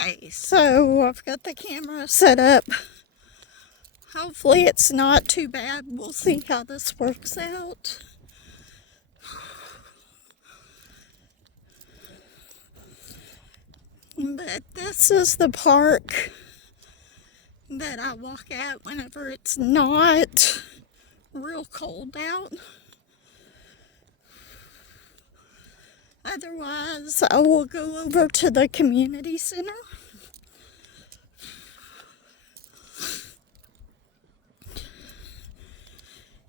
Okay, so I've got the camera set up. Hopefully it's not too bad. We'll see how this works out. But this is the park that I walk at whenever it's not real cold out. Otherwise, I will go over to the community center.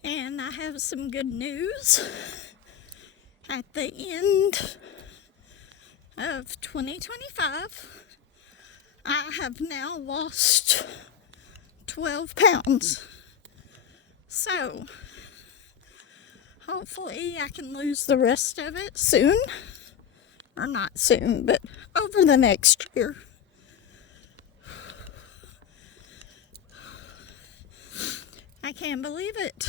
And I have some good news. At the end of 2025, I have now lost 12 pounds. So, hopefully I can lose the rest of it soon. Or not soon, but over the next year. I can't believe it.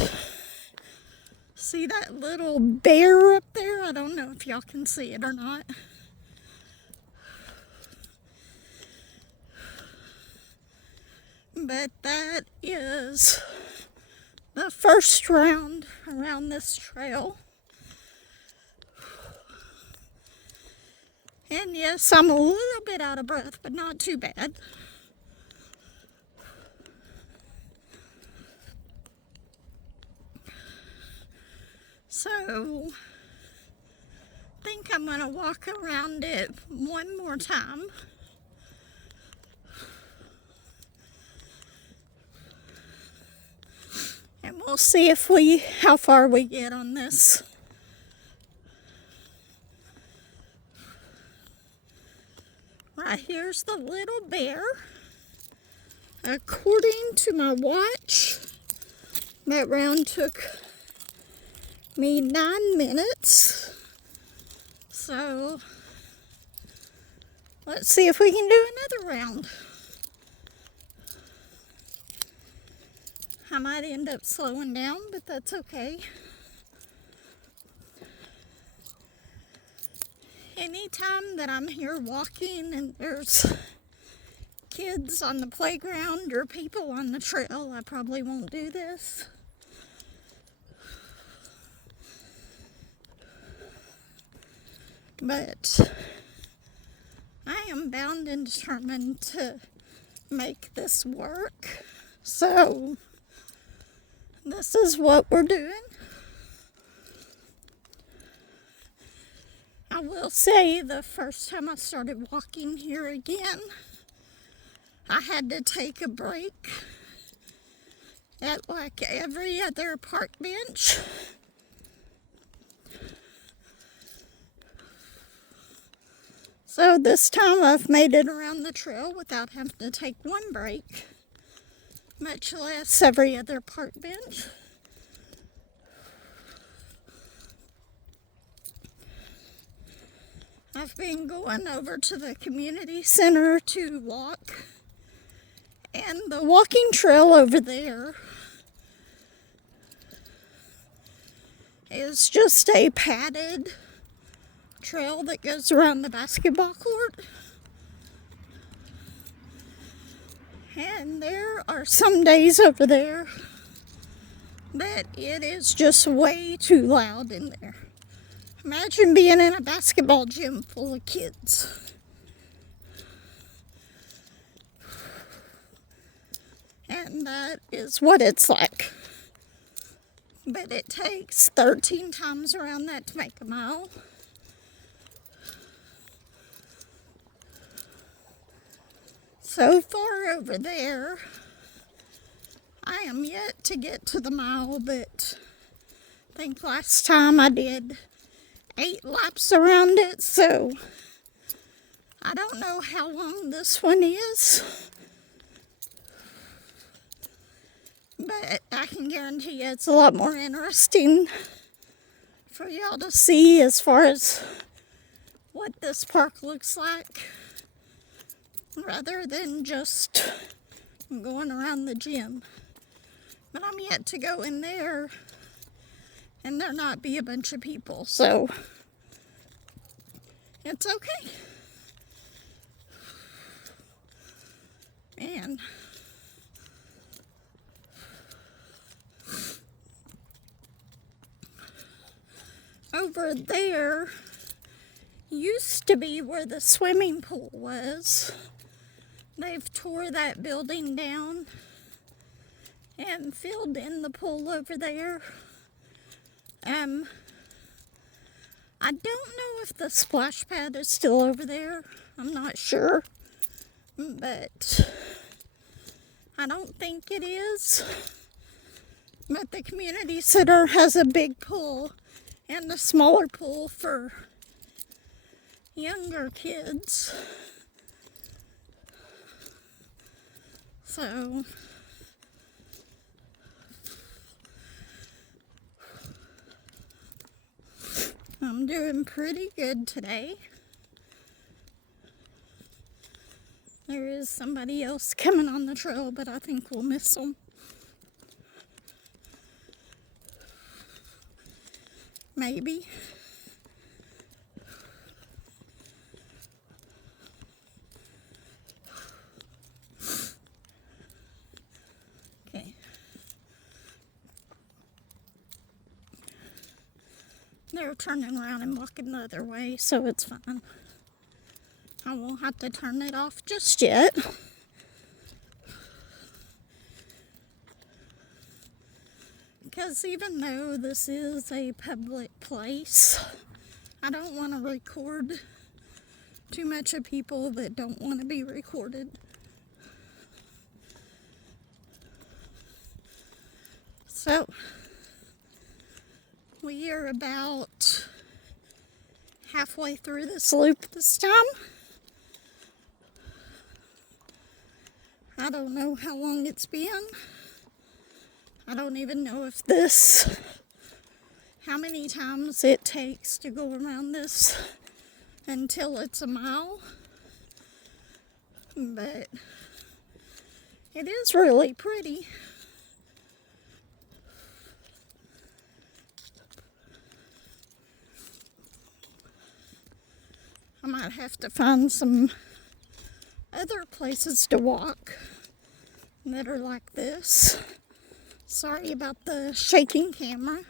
See that little bear up there? I don't know if y'all can see it or not. But that is the first round around this trail. And yes, I'm a little bit out of breath, but not too bad. So, I think I'm going to walk around it one more time. And we'll see how far we get on this. Right here's the little bear. According to my watch, that round took me 9 minutes. So, let's see if we can do another round. I might end up slowing down, but that's okay. Anytime that I'm here walking and there's kids on the playground or people on the trail, I probably won't do this. But I am bound and determined to make this work. So this is what we're doing. I will say the first time I started walking here again, I had to take a break at like every other park bench. So this time I've made it around the trail without having to take one break, much less every other park bench. I've been going over to the community center to walk, and the walking trail over there is just a padded trail that goes around the basketball court. And there are some days over there that it is just way too loud in there. Imagine being in a basketball gym full of kids. And that is what it's like. But it takes 13 times around that to make a mile. So far over there, I am yet to get to the mile, but I think last time I did 8 laps around it, so I don't know how long this one is, but I can guarantee you it's a lot more interesting for y'all to see as far as what this park looks like, rather than just going around the gym. But I'm yet to go in there and there not be a bunch of people, so it's okay. And over there used to be where the swimming pool was. They've tore that building down and filled in the pool over there. I don't know if the splash pad is still over there. I'm not sure, but I don't think it is. But the community center has a big pool and a smaller pool for younger kids. So I'm doing pretty good today. There is somebody else coming on the trail, but I think we'll miss them. Maybe. Okay. They're turning around and walking the other way, so it's fine. I won't have to turn it off just yet. Because even though this is a public place, I don't want to record too much of people that don't want to be recorded. So, we are about halfway through this loop this time. I don't know how long it's been. I don't even know if how many times it takes to go around this until it's a mile. But it is really pretty. I might have to find some other places to walk that are like this. Sorry about the shaking camera.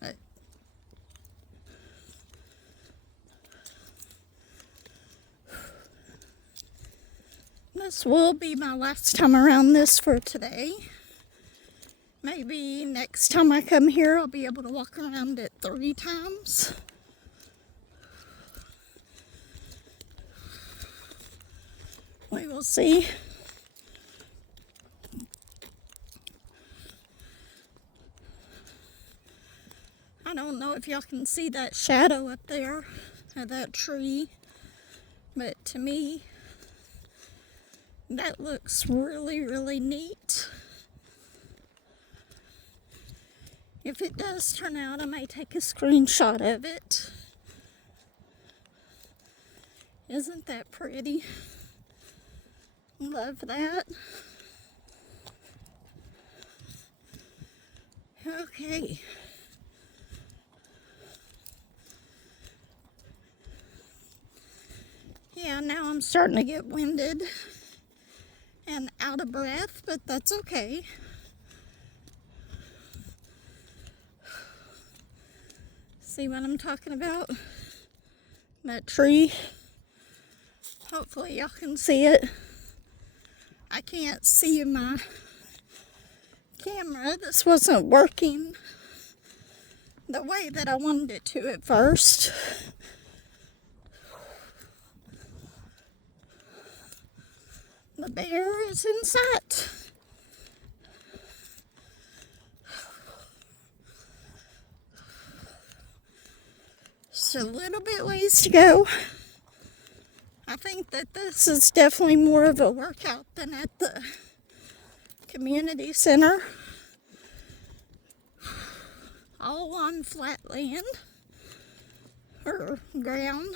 But this will be my last time around this for today. Maybe next time I come here, I'll be able to walk around it 3 times. We will see. I don't know if y'all can see that shadow up there of that tree, but to me, that looks really, really neat. If it does turn out, I may take a screenshot of it. Isn't that pretty? Love that. Okay. Yeah, now I'm starting to get winded and out of breath, but that's okay. See what I'm talking about? That tree. Hopefully y'all can see it. I can't see my camera. This wasn't working the way that I wanted it to at first. The bear is in sight. Just a little bit ways to go. I think that this is definitely more of a workout than at the community center. All on flat land or ground.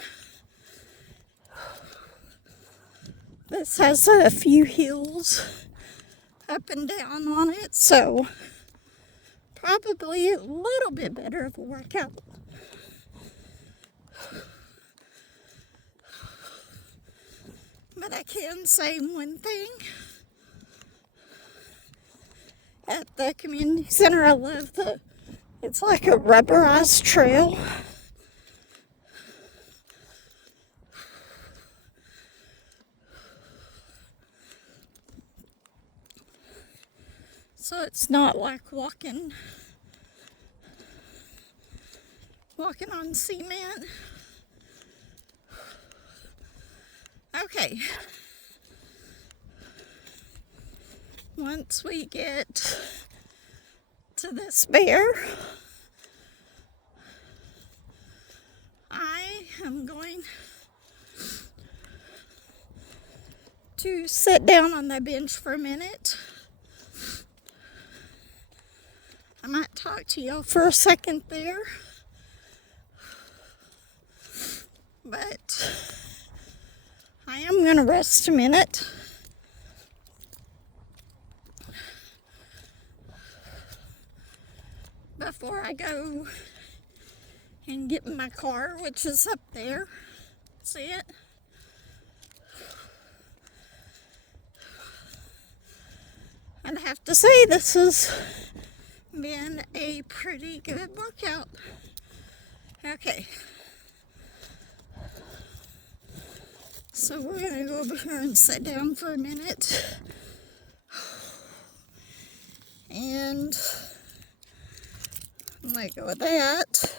This has a few hills up and down on it, so probably a little bit better of a workout. But I can say one thing. At the community center, I love it's like a rubberized trail. So it's not like walking on cement. Okay. Once we get to this bear, I am going to sit down on the bench for a minute. I might talk to y'all for a second there, but I am going to rest a minute. Before I go and get in my car, which is up there. See it? I'd have to say this has been a pretty good workout. Okay. So we're going to go over here and sit down for a minute. And let go of that.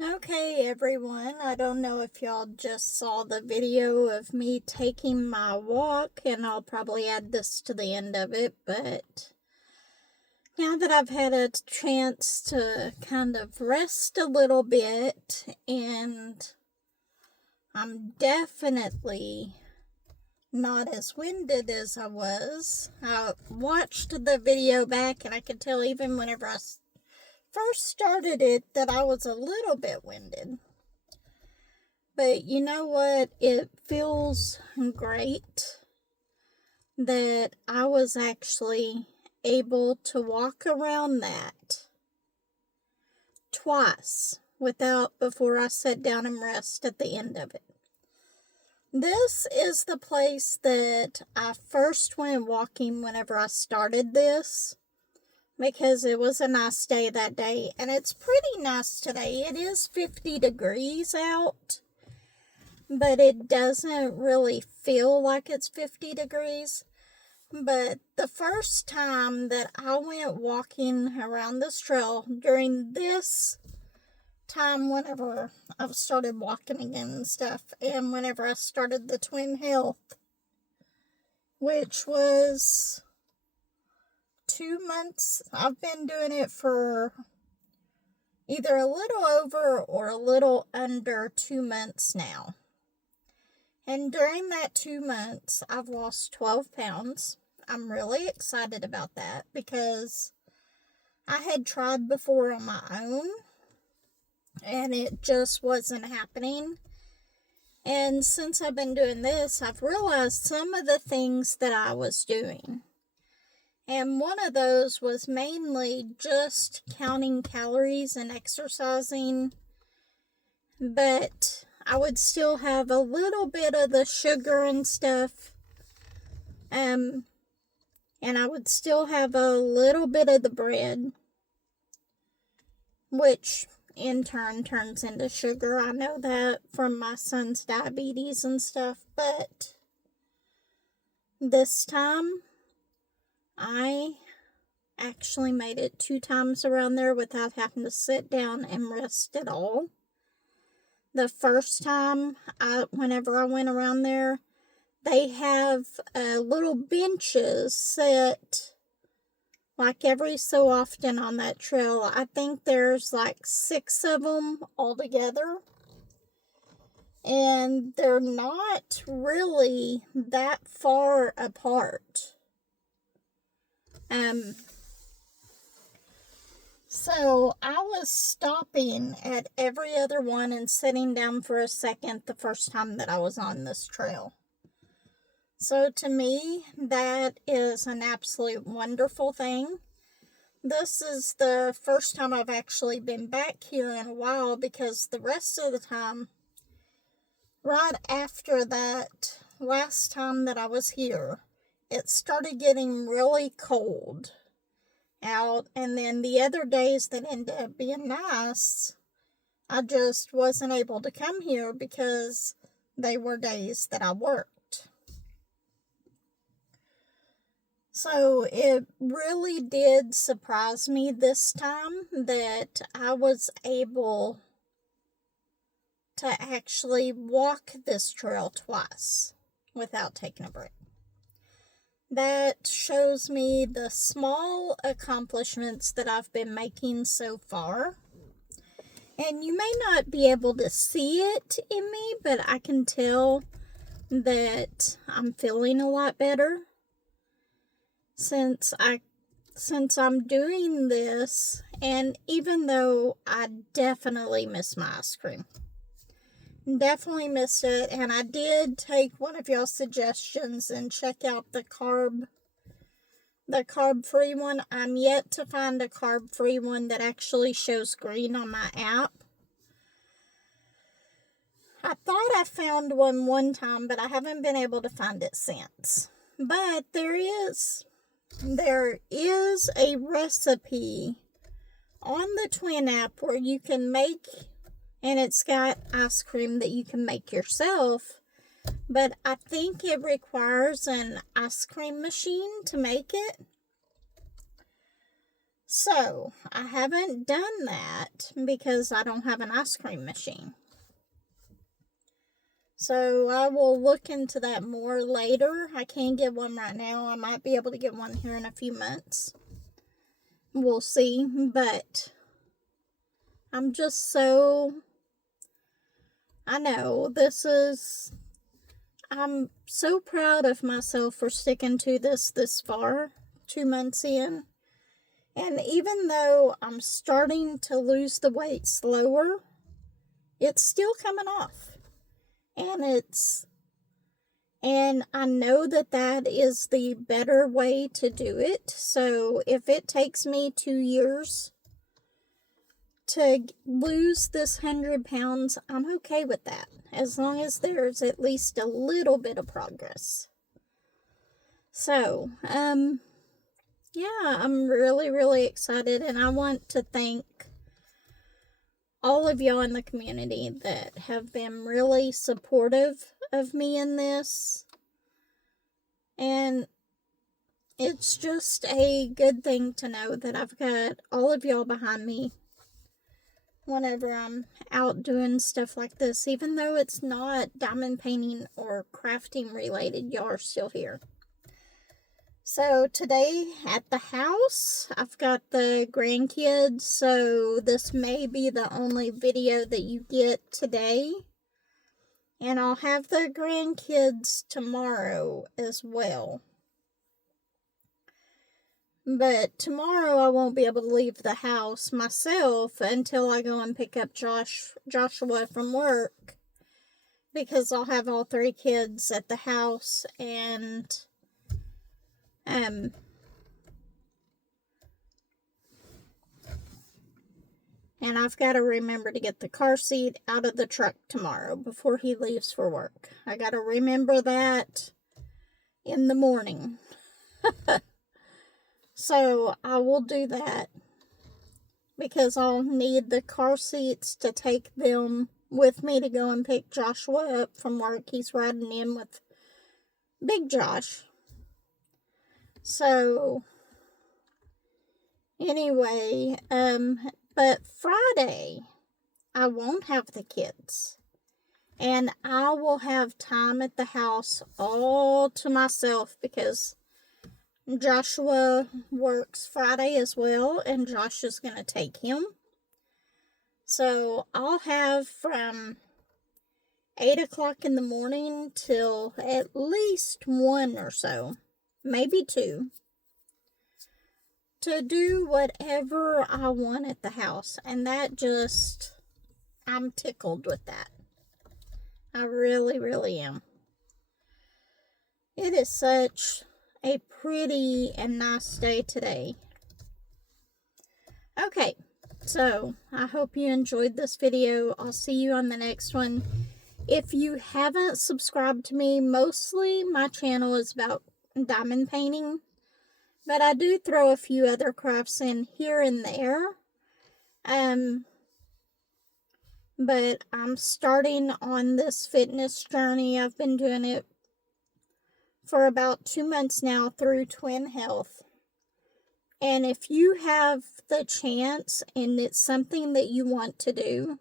Okay, everyone, I don't know if y'all just saw the video of me taking my walk, and I'll probably add this to the end of it, but now that I've had a chance to kind of rest a little bit, and I'm definitely not as winded as I was. I watched the video back, and I could tell even whenever I first started it that I was a little bit winded. But you know what? It feels great that I was actually able to walk around that twice before I sat down and rest at the end of it. This is the place that I first went walking whenever I started this, because it was a nice day that day, and it's pretty nice today. It is 50 degrees out, but it doesn't really feel like it's 50 degrees. But the first time that I went walking around this trail during this time, whenever I started walking again and stuff, and whenever I started the Twin Health, which was 2 months. I've been doing it for either a little over or a little under 2 months now. And during that 2 months, I've lost 12 pounds. I'm really excited about that because I had tried before on my own and it just wasn't happening. And since I've been doing this, I've realized some of the things that I was doing. And one of those was mainly just counting calories and exercising. But I would still have a little bit of the sugar and stuff. And I would still have a little bit of the bread, which in turn turns into sugar. I know that from my son's diabetes and stuff, but this time I actually made it 2 times around there without having to sit down and rest at all. The first time, whenever I went around there, they have little benches set like every so often on that trail. I think there's like 6 of them altogether. And they're not really that far apart. So I was stopping at every other one and sitting down for a second the first time that I was on this trail. So to me, that is an absolute wonderful thing. This is the first time I've actually been back here in a while, because the rest of the time, right after that last time that I was here, it started getting really cold out, and then the other days that ended up being nice, I just wasn't able to come here because they were days that I worked. So it really did surprise me this time that I was able to actually walk this trail twice without taking a break. That shows me the small accomplishments that I've been making so far. And you may not be able to see it in me, but I can tell that I'm feeling a lot better since I'm doing this. And even though I definitely miss my ice cream, definitely missed it, and I did take one of y'all's suggestions and check out the carb-free one. I'm yet to find a carb-free one that actually shows green on my app. I thought I found one time, but I haven't been able to find it since. But there is a recipe on the Twin app where you can make, and it's got ice cream that you can make yourself, but I think it requires an ice cream machine to make it. So I haven't done that because I don't have an ice cream machine. So I will look into that more later. I can't get one right now. I might be able to get one here in a few months. We'll see. But I'm just so... I know, I'm so proud of myself for sticking to this far, 2 months in. And even though I'm starting to lose the weight slower, it's still coming off. And I know that is the better way to do it. So if it takes me 2 years to lose this 100 pounds, I'm okay with that, as long as there's at least a little bit of progress. So, yeah, I'm really, really excited, and I want to thank all of y'all in the community that have been really supportive of me in this. And it's just a good thing to know that I've got all of y'all behind me whenever I'm out doing stuff like this. Even though it's not diamond painting or crafting related, y'all are still here. So today at the house, I've got the grandkids, so this may be the only video that you get today. And I'll have the grandkids tomorrow as well. But tomorrow I won't be able to leave the house myself until I go and pick up Joshua from work, because I'll have all 3 kids at the house, and I've got to remember to get the car seat out of the truck tomorrow before he leaves for work. I got to remember that in the morning. So I will do that, because I'll need the car seats to take them with me to go and pick Joshua up from work. He's riding in with Big Josh. So anyway, but Friday I won't have the kids, and I will have time at the house all to myself, because Joshua works Friday as well, and Josh is going to take him. So I'll have from 8 o'clock in the morning till at least 1 or so, maybe 2, to do whatever I want at the house. And that just, I'm tickled with that. I really, really am. It is such a pretty and nice day today. Okay, so I hope you enjoyed this video. I'll see you on the next one. If you haven't subscribed to me, mostly my channel is about diamond painting, but I do throw a few other crafts in here and there. But I'm starting on this fitness journey. I've been doing it for about 2 months now through Twin Health. And if you have the chance and it's something that you want to do,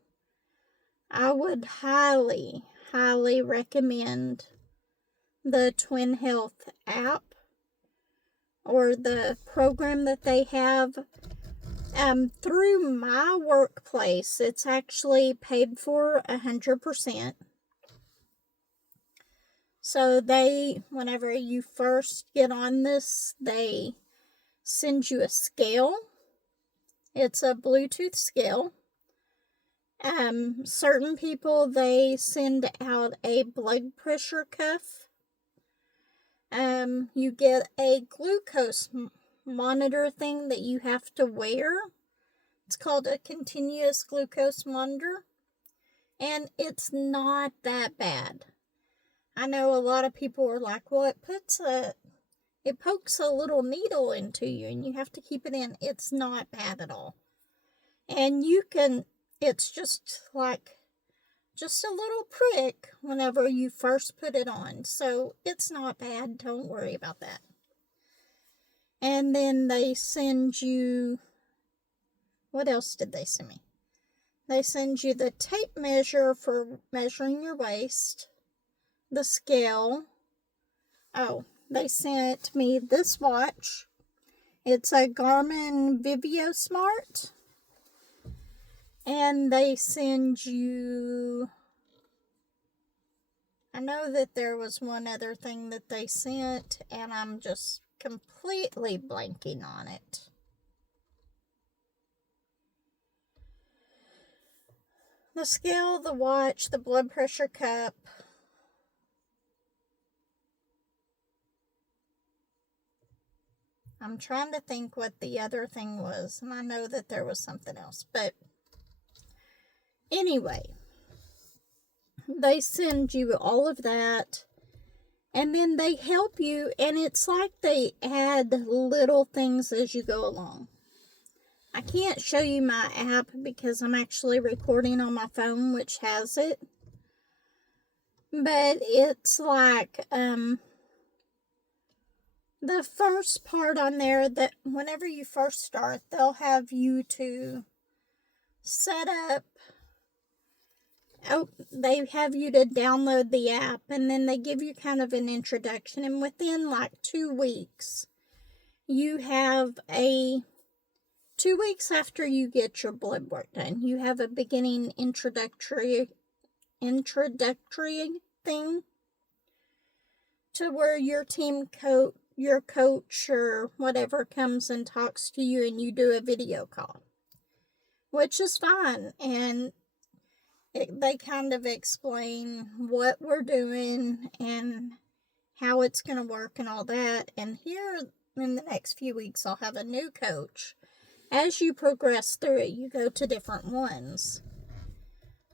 I would highly, highly recommend the Twin Health app or the program that they have. Through my workplace, it's actually paid for 100%. So whenever you first get on this, they send you a scale. It's a Bluetooth scale. Certain people, they send out a blood pressure cuff. You get a glucose monitor thing that you have to wear. It's called a continuous glucose monitor, and it's not that bad. I know a lot of people are like, well, it pokes a little needle into you and you have to keep it in. It's not bad at all. And it's just a little prick whenever you first put it on. So it's not bad. Don't worry about that. And then they send you, what else did they send me? They send you the tape measure for measuring your waist, the scale. Oh, they sent me this watch. It's a Garmin Vivio Smart. And they send you, I know that there was one other thing that they sent, and I'm just completely blanking on it. The scale, the watch, the blood pressure cup. I'm trying to think what the other thing was, and I know that there was something else, but anyway, they send you all of that, and then they help you, and it's like they add little things as you go along. I can't show you my app because I'm actually recording on my phone, which has it, but it's like, the first part on there, that whenever you first start, they'll have you to set up, they have you to download the app, and then they give you kind of an introduction, and within like 2 weeks, you have 2 weeks after you get your blood work done, you have a beginning introductory thing to where your your coach or whatever comes and talks to you, and you do a video call, which is fine. And they kind of explain what we're doing and how it's going to work and all that. And here in the next few weeks, I'll have a new coach. As you progress through it, you go to different ones.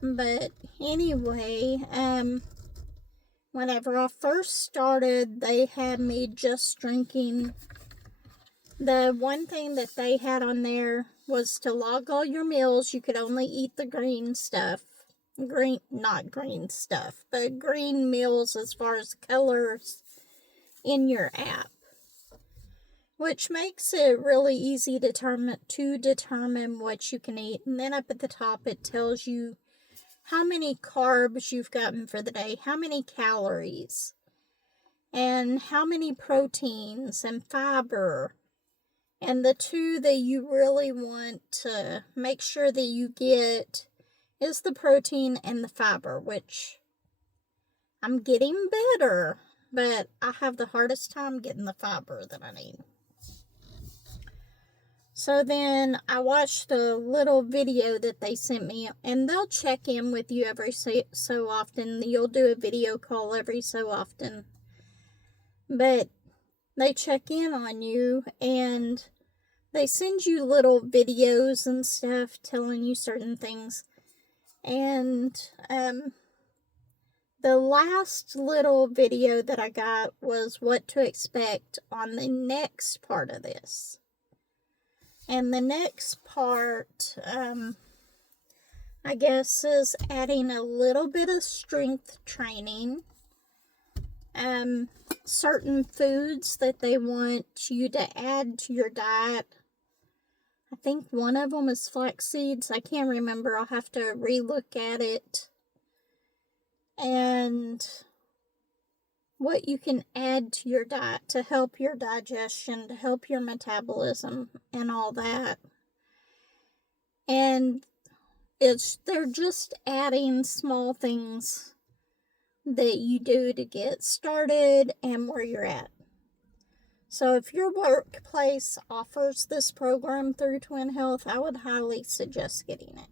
But anyway, whenever I first started, they had me just drinking. The one thing that they had on there was to log all your meals. You could only eat the green stuff. Not green stuff, but green meals as far as colors in your app. Which makes it really easy to determine what you can eat. And then up at the top, it tells you how many carbs you've gotten for the day, how many calories, and how many proteins and fiber. And the two that you really want to make sure that you get is the protein and the fiber, which I'm getting better, but I have the hardest time getting the fiber that I need. So then I watched a little video that they sent me, and they'll check in with you every so often. You'll do a video call every so often. but they check in on you and they send you little videos and stuff telling you certain things. And the last little video that I got was what to expect on the next part of this. And the next part, I guess, is adding a little bit of strength training. Certain foods that they want you to add to your diet. I think one of them is flax seeds. I can't remember. I'll have to relook at it. And what you can add to your diet to help your digestion, to help your metabolism, and all that. And they're just adding small things that you do to get started and where you're at. So if your workplace offers this program through Twin Health, I would highly suggest getting it.